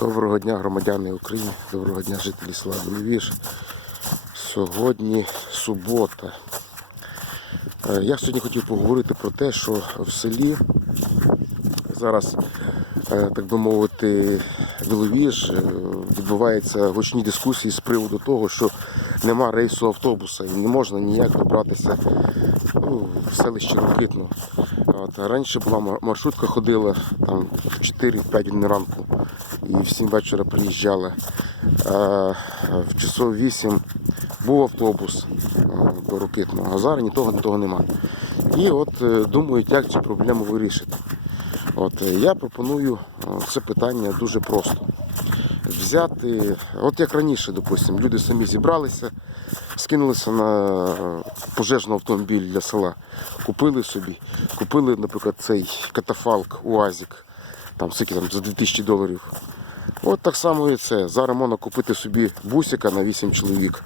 Доброго дня, громадяни України, доброго дня, жителі села Біловіж. Сьогодні субота. Е, Я сьогодні хотів поговорити про те, що в селі зараз, е, так би мовити, Біловіж е, відбуваються гучні дискусії з приводу того, що нема рейсу автобуса і не можна ніяк добратися ну, в селище Рокитно. От, раніше була маршрутка ходила там, в 4-5 годин ранку і в 7 вечора приїжджала. В часов 8 був автобус а, до Рокитного, а зараз ні того, ні того немає. І от е, думають, як цю проблему вирішити. От, е, я пропоную е, це питання дуже просто. Взяти, от як раніше, допустимо, люди самі зібралися, скинулися на пожежний автомобіль для села, купили собі, купили, наприклад, цей катафалк УАЗик, там скільки там за 2000 доларів. От так само і це. Зараз можна купити собі бусика на 8 чоловік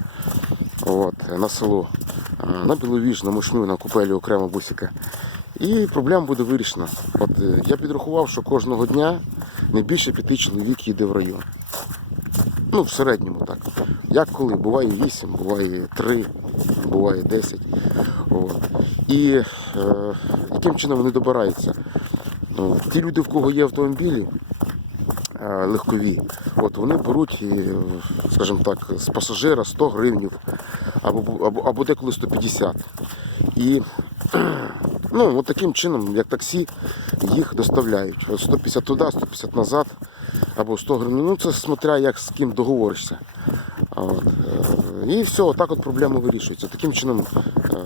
от, на село, на Біловіж, на Мушню, на купелі окремо бусика. І проблема буде вирішена. От, е, я підрахував, що кожного дня не більше п'яти чоловік їде в район. Ну, в середньому так. Як коли? Буває 8, буває 3, буває 10. От. І е, яким чином вони добираються? Ну, ті люди, в кого є автомобілі, е, легкові, от вони беруть, е, скажімо так, з пасажира 100 гривнів або, або, або деколи 150. І ну, от таким чином, як таксі, їх доставляють. 150 туди, 150 назад, або 100 гривень. Ну це смотря як з ким договоришся. От. е, І все, отак от проблема вирішується. Таким чином е,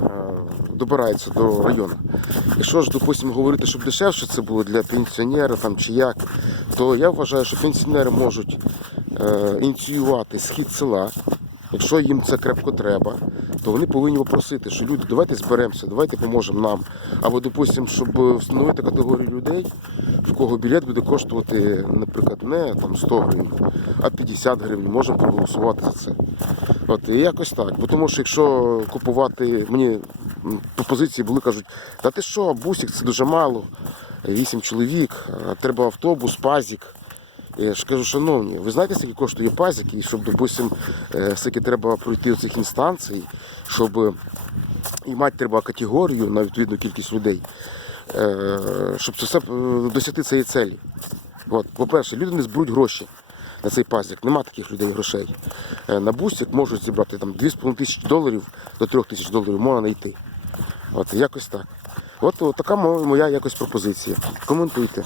е, добирається до району. Якщо ж, допустимо, говорити, щоб дешевше це було для пенсіонера там, чи як, то я вважаю, що пенсіонери можуть ініціювати схід села. Якщо їм це крепко треба, то вони повинні попросити, що люди, давайте зберемося, давайте поможемо нам. Або, допустимо, щоб встановити категорію людей, в кого білет буде коштувати, наприклад, не там 100 гривень, а 50 гривень, можемо проголосувати за це. От, і якось так. Бо тому що якщо купувати, мені пропозиції були, кажуть, та ти що, бусик це дуже мало, 8 чоловік, треба автобус, пазік. Я ж кажу, шановні, ви знаєте, скільки коштує пазик, і щоб, допустимо, е, скільки треба пройти цих інстанцій, щоб е, і мати треба категорію на відповідну кількість людей, е, щоб це все досягти цієї цілі. От, по-перше, люди не зберуть гроші на цей пазик. Нема таких людей грошей. На бусик можуть зібрати там 2,5 тисячі доларів до 3 тисяч доларів можна знайти. От якось так. От, от така моя якось пропозиція. Коментуйте.